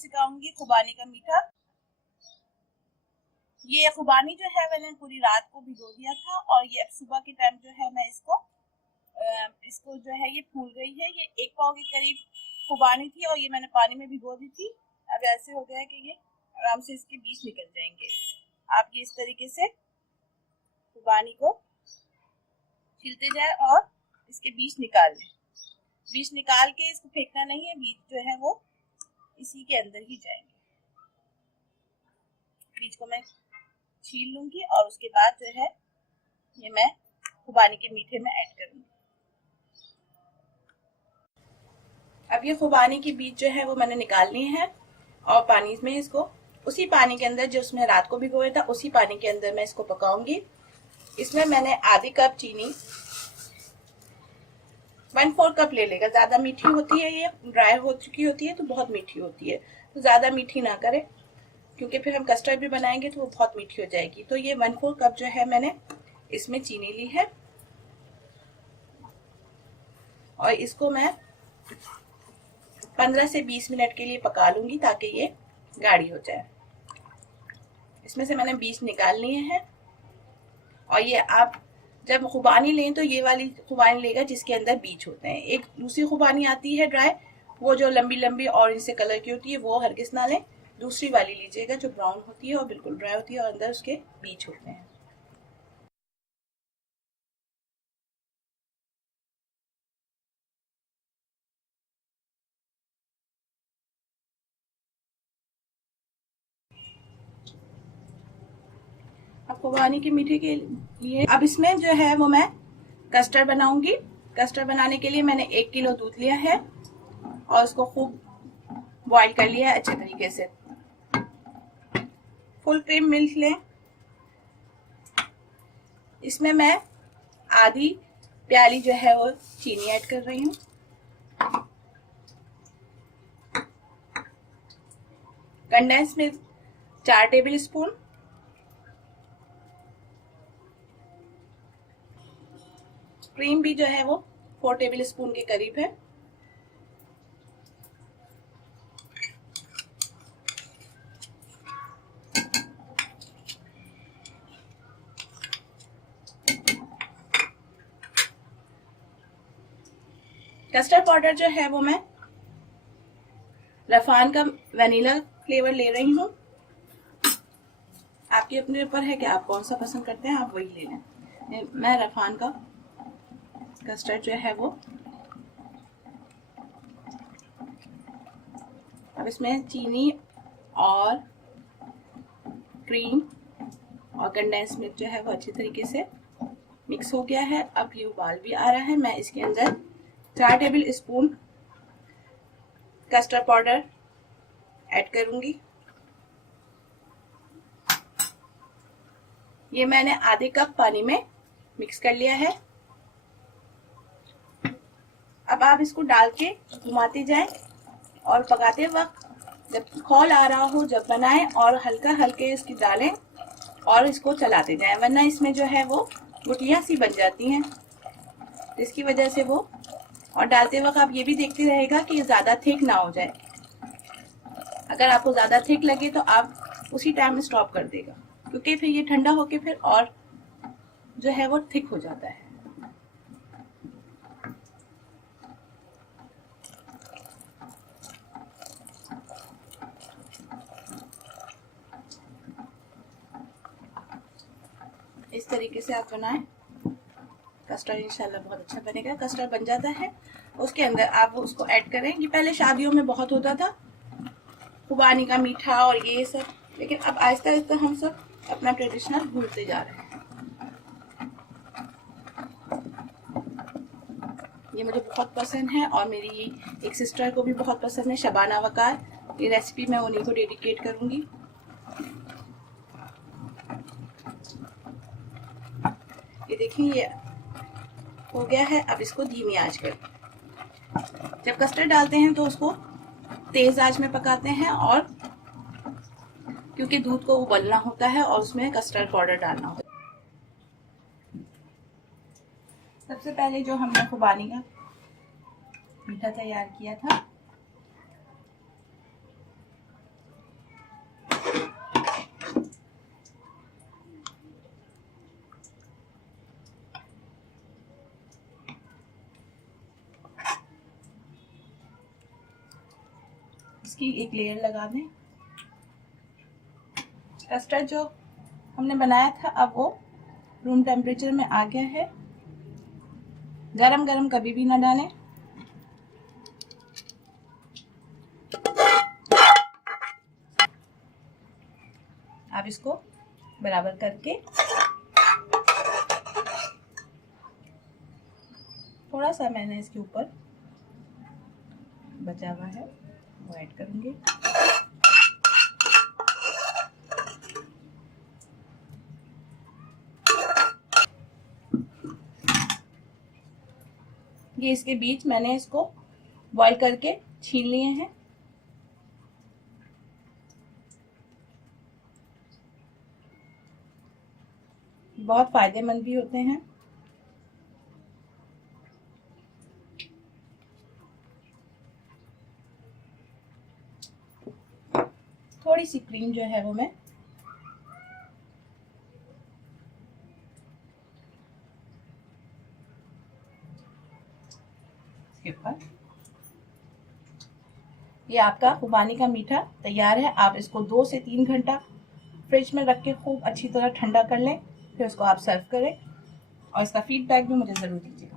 सिखाऊंगी खुबानी का मीठा। ये खुबानी जो है मैंने पूरी रात को भिगो दिया था और ये अब सुबह के टाइम जो है मैं इसको जो है ये फूल गई है। ये 1 पाव के करीब खुबानी थी और ये मैंने पानी में भिगो दी थी। अब ऐसे हो गया है कि ये आराम से इसके बीज निकल जाएंगे। आप ये इस तरीके से खुबानी को छीलते जाए और इसके बीज निकाल लें। बीज निकाल के इसको फेंकना नहीं है, बीज जो है वो इसी के अंदर ही जाएंगे। बीज को मैं छील लूंगी और उसके बाद जो है ये मैं खुबानी के मीठे में ऐड करूंगी। अब ये खुबानी के बीज जो है वो मैंने निकाल लिए हैं और पानी में इसको उसी पानी के अंदर जो उसमें रात को भिगोया था उसी पानी के अंदर मैं इसको पकाऊंगी। इसमें मैंने आधी कप चीनी 1/4 कप ले लेगा। ज्यादा मीठी होती है, ये ड्राई हो चुकी होती है तो बहुत मीठी होती है, तो ज्यादा मीठी ना करें क्योंकि फिर हम कस्टर्ड भी बनाएंगे तो वो बहुत मीठी हो जाएगी। तो ये 1/4 कप जो है मैंने इसमें चीनी ली है और इसको मैं 15 से 20 मिनट के लिए पका लूंगी ताकि ये गाढ़ी हो जाए। इसमें से मैंने बीज निकाल लिए हैं और ये आप जब खुबानी लें तो ये वाली खुबानी लेगा जिसके अंदर बीज होते हैं। एक दूसरी खुबानी आती है ड्राई, वो जो लंबी लंबी ऑरेंज से कलर की होती है, वो हरगिज ना लें। दूसरी वाली लीजिएगा जो ब्राउन होती है और बिल्कुल ड्राई होती है और अंदर उसके बीज होते हैं। अब खुबानी के मीठे के लिए अब इसमें जो है वो मैं कस्टर्ड बनाऊंगी। कस्टर्ड बनाने के लिए मैंने 1 किलो दूध लिया है और उसको खूब बॉईल कर लिया है अच्छे तरीके से। फुल क्रीम मिल्क लें। इसमें मैं आधी प्याली जो है वो चीनी ऐड कर रही हूँ। Condense milk 4 table spoon. Cream भी जो है वो 4 टेबल स्पून के करीब है। कस्टर्ड पाउडर जो है वो मैं रफान का वनीला फ्लेवर ले रही हूँ। आपके अपने ऊपर है कि आप कौन सा पसंद करते हैं, आप वही ले लें। मैं रफान का कस्टर्ड जो है वो अब इसमें चीनी और क्रीम और कंडेंस मिल्क जो है वो अच्छी तरीके से मिक्स हो गया है। अब ये उबाल भी आ रहा है। मैं इसके अंदर 4 table spoon custard powder add करूंगी। ये मैंने आधे कप पानी में मिक्स कर लिया है। अब आप इसको डाल के घुमाते जाएं और पकाते वक्त जब खौल आ रहा हो जब बनाएं और हल्का हल्के इसकी डालें और इसको चलाते जाएं, वरना इसमें जो है वो गुठलियां सी बन जाती हैं। इसकी वजह से वो और डालते वक्त आप ये भी देखते रहेगा कि ये ज्यादा थिक ना हो जाए। अगर आपको ज्यादा थिक लगे तो आप उसी टाइम स्टॉप कर देगा क्योंकि फिर ये ठंडा होके फिर और जो है वो थिक हो जाता है। इस तरीके से आप बनाएं, कस्टर्ड इंशाल्लाह बहुत अच्छा बनेगा। कस्टर्ड बन जाता है, उसके अंदर आप उसको ऐड करें। ये पहले शादियों में बहुत होता था खुबानी का मीठा और ये सब, लेकिन अब आहिस्ता आहिस्ता हम सब अपना ट्रेडिशनल भूलते जा रहे हैं। ये मुझे बहुत पसंद है और मेरी एक सिस्टर को भी बहुत पसंद है, शबाना वकार। ये रेसिपी मैं उन्हीं को डेडिकेट करूंगी। ये देखिए ये हो गया है। अब इसको धीमी आंच कर, जब कस्टर्ड डालते हैं तो उसको तेज आंच में पकाते हैं और क्योंकि दूध को उबलना होता है और उसमें कस्टर्ड पाउडर डालना होता है। सबसे पहले जो हमने खुबानी का मीठा तैयार किया था इसकी एक लेयर लगा दें। कस्टर्ड जो हमने बनाया था अब वो रूम टेम्परेचर में आ गया है। गरम गरम कभी भी ना डालें। आप इसको बराबर करके थोड़ा सा मैंने इसके ऊपर बचा हुआ है वो ऐड करूंगी। ये इसके बीच मैंने इसको बॉईल करके छीन लिए हैं। बहुत फायदेमंद भी होते हैं। थोड़ी सी क्रीम जो है वो मैं इसके ऊपर। ये आपका खुबानी का मीठा तैयार है। आप इसको 2 से 3 घंटा फ्रिज में रख के खूब अच्छी तरह ठंडा कर लें, फिर उसको आप सर्व करें और इसका फीडबैक भी मुझे ज़रूर दीजिए।